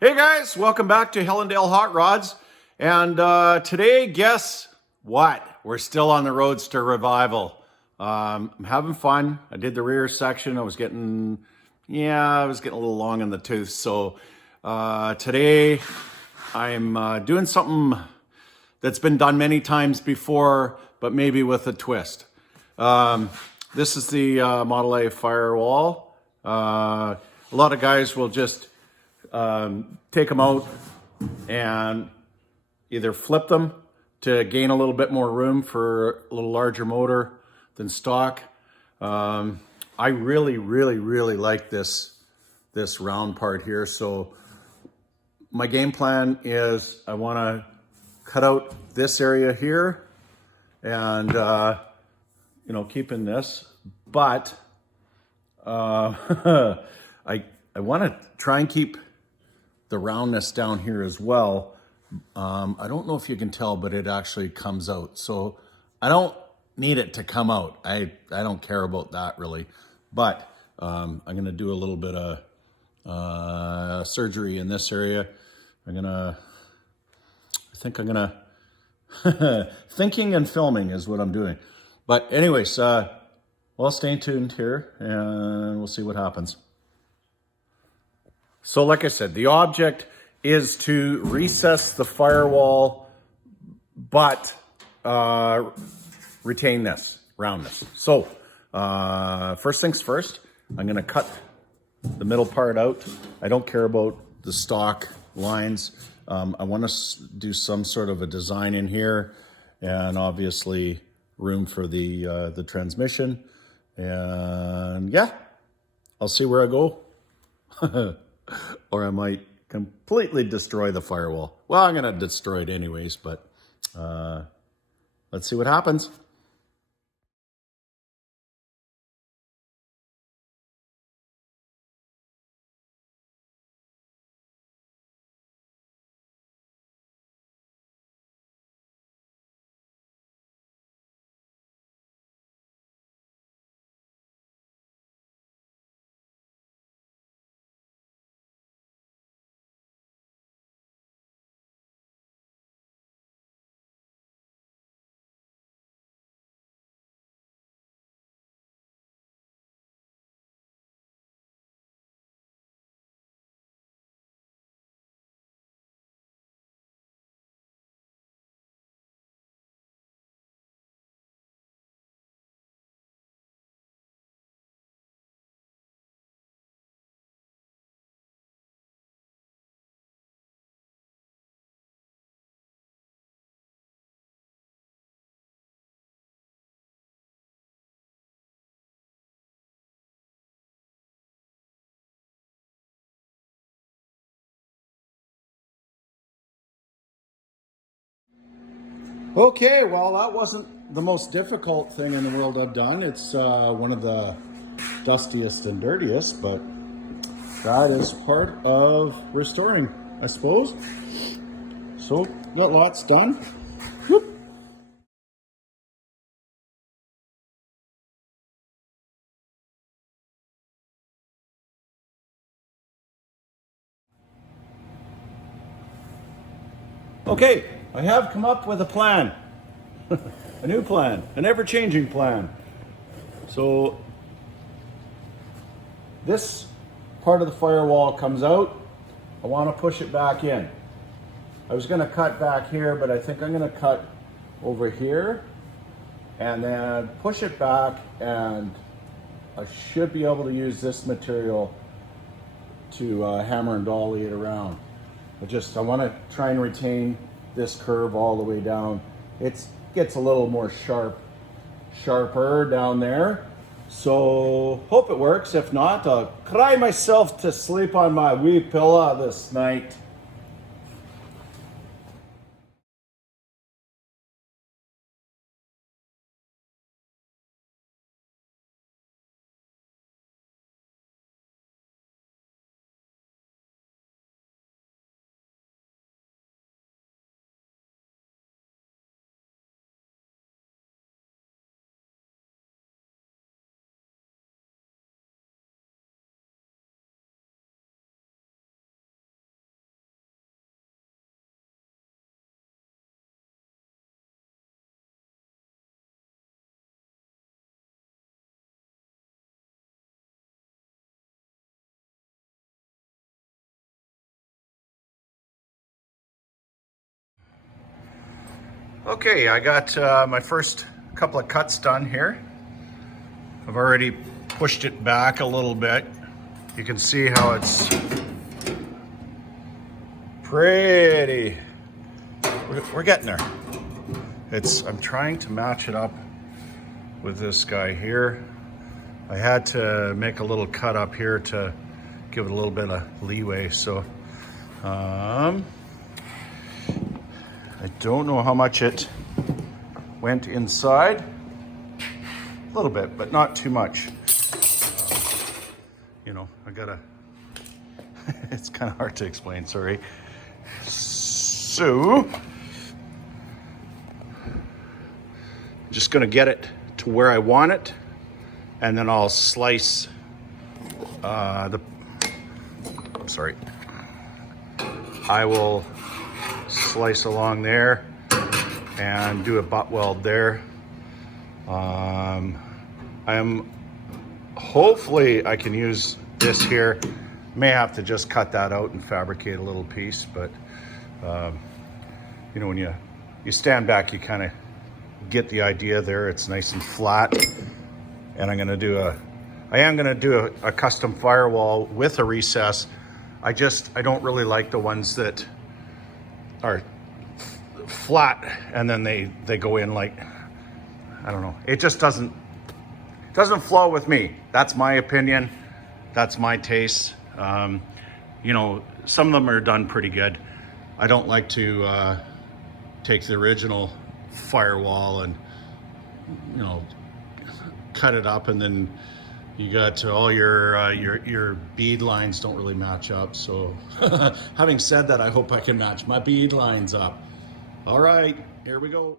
Hey guys, welcome back to Hellendale Hot Rods. And today, guess what? We're still on the Roadster revival. I'm having fun. I did the rear section. I was getting a little long in the tooth. So today I'm doing something that's been done many times before, but maybe with a twist. This is the Model A Firewall. A lot of guys will just take them out and either flip them to gain a little bit more room for a little larger motor than stock. I really like this round part here. So my game plan is I want to cut out this area here and keeping this, but I want to try and keep the roundness down here as well. I don't know if you can tell, but it actually comes out. So I don't need it to come out. I don't care about that really, but I'm gonna do a little bit of surgery in this area. Thinking and filming is what I'm doing. But anyways, well, stay tuned here and we'll see what happens. So like I said, the object is to recess the firewall, but retain this roundness. So first things first, I'm gonna cut the middle part out. I don't care about the stock lines. I wanna do some sort of a design in here and obviously room for the transmission. And yeah, I'll see where I go. Or I might completely destroy the firewall. Well, I'm gonna destroy it anyways, but let's see what happens. Okay, well, that wasn't the most difficult thing in the world I've done. It's one of the dustiest and dirtiest, but that is part of restoring, I suppose. So, got lots done. Whoop. Okay, I have come up with a plan. A new plan, an ever-changing plan. So this part of the firewall comes out. I want to push it back in. I was going to cut back here, but I think I'm going to cut over here and then push it back, and I should be able to use this material to hammer and dolly it around. I want to try and retain this curve all the way down. It gets a little more sharper down there. So hope it works. If not, I'll cry myself to sleep on my wee pillow this night. Okay, I got my first couple of cuts done here. I've already pushed it back a little bit. You can see how it's pretty. We're getting there. I'm trying to match it up with this guy here. I had to make a little cut up here to give it a little bit of leeway. So I don't know how much it went inside. A little bit, but not too much. You know, I gotta, it's kind of hard to explain, sorry. So, just gonna get it to where I want it, and then I'll slice I will slice along there and do a butt weld there. Hopefully I can use this here. May have to just cut that out and fabricate a little piece, but you know, when you stand back, you kind of get the idea there. It's nice and flat. And I am gonna do a custom firewall with a recess. I don't really like the ones that are flat and then they go in like, I don't know. It just doesn't flow with me. That's my opinion. That's my taste. You know, some of them are done pretty good. I don't like to take the original firewall and, you know, cut it up, and then you got all your bead lines don't really match up. So having said that, I hope I can match my bead lines up. All right, here we go.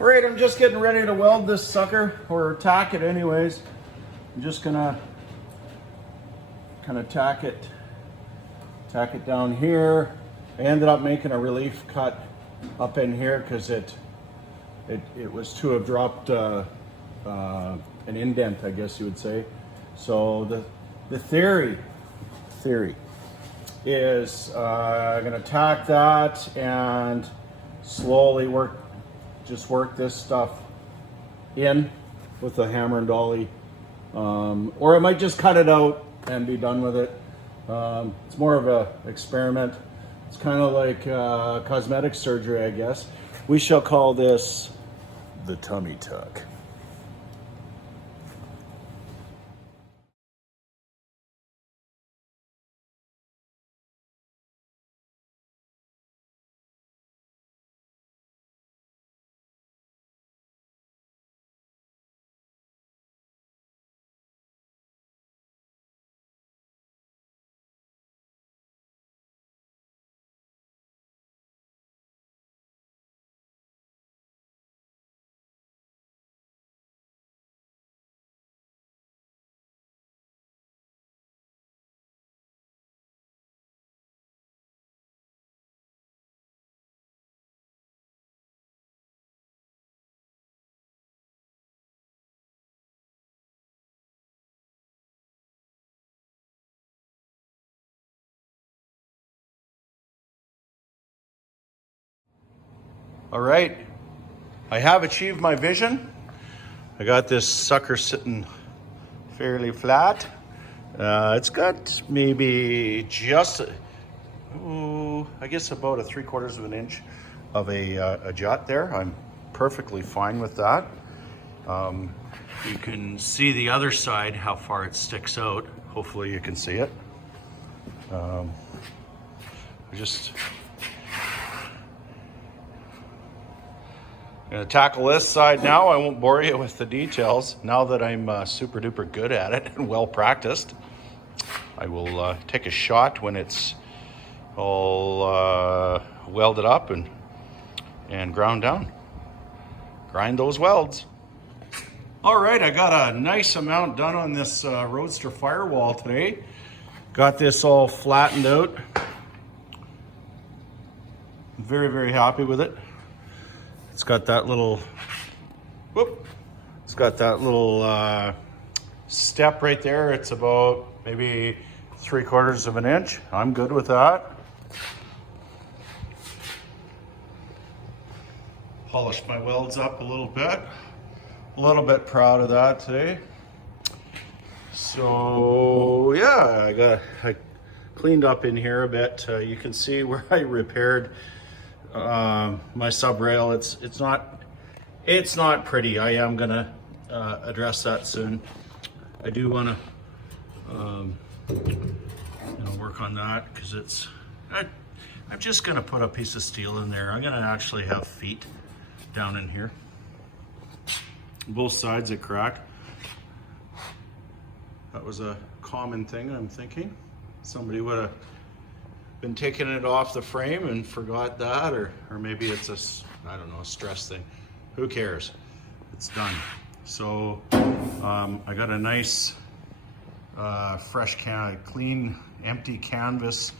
All right, I'm just getting ready to weld this sucker, or tack it anyways. I'm just gonna kind of tack it down here. I ended up making a relief cut up in here because it was to have dropped an indent, I guess you would say. So the theory is I'm gonna tack that and slowly work this stuff in with a hammer and dolly, or I might just cut it out and be done with it. It's more of a experiment. It's kind of like cosmetic surgery, I guess. We shall call this the tummy tuck. All right, I have achieved my vision. I got this sucker sitting fairly flat. It's got maybe just, I guess about a 3/4 of an inch of a jut there. I'm perfectly fine with that. You can see the other side, how far it sticks out. Hopefully you can see it. Gonna tackle this side now. I won't bore you with the details. Now that I'm super duper good at it and well practiced, I will take a shot when it's all welded up and ground down. Grind those welds. All right, I got a nice amount done on this Roadster Firewall today. Got this all flattened out. Very, very happy with it. It's got that little, it's got that little step right there. It's about maybe 3/4 of an inch. I'm good with that. Polished my welds up a little bit proud of that today. So yeah, I cleaned up in here a bit. You can see where I repaired my sub rail. It's not pretty. I am gonna address that soon. I do want to work on that because I'm just gonna put a piece of steel in there. I'm gonna actually have feet down in here. Both sides it cracked. That was a common thing, I'm thinking. Somebody would have been taking it off the frame and forgot that, or maybe it's I don't know, a stress thing. Who cares? It's done. So I got a nice fresh clean, empty canvas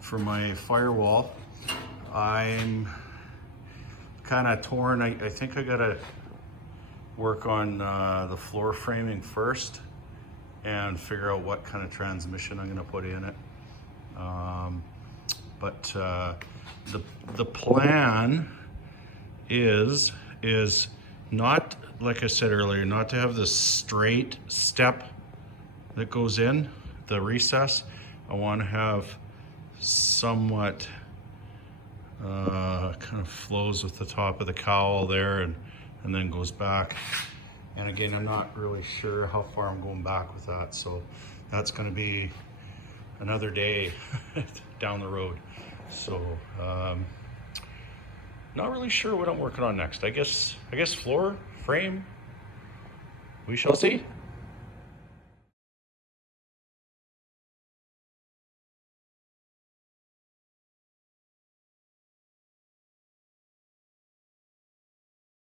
for my firewall. I'm kind of torn. I think I gotta work on the floor framing first and figure out what kind of transmission I'm gonna put in it. But the plan is not, like I said earlier, not to have this straight step that goes in the recess. I want to have somewhat kind of flows with the top of the cowl there and then goes back. And again, I'm not really sure how far I'm going back with that, so that's going to be another day down the road. So not really sure what I'm working on next. I guess floor, frame, we shall see.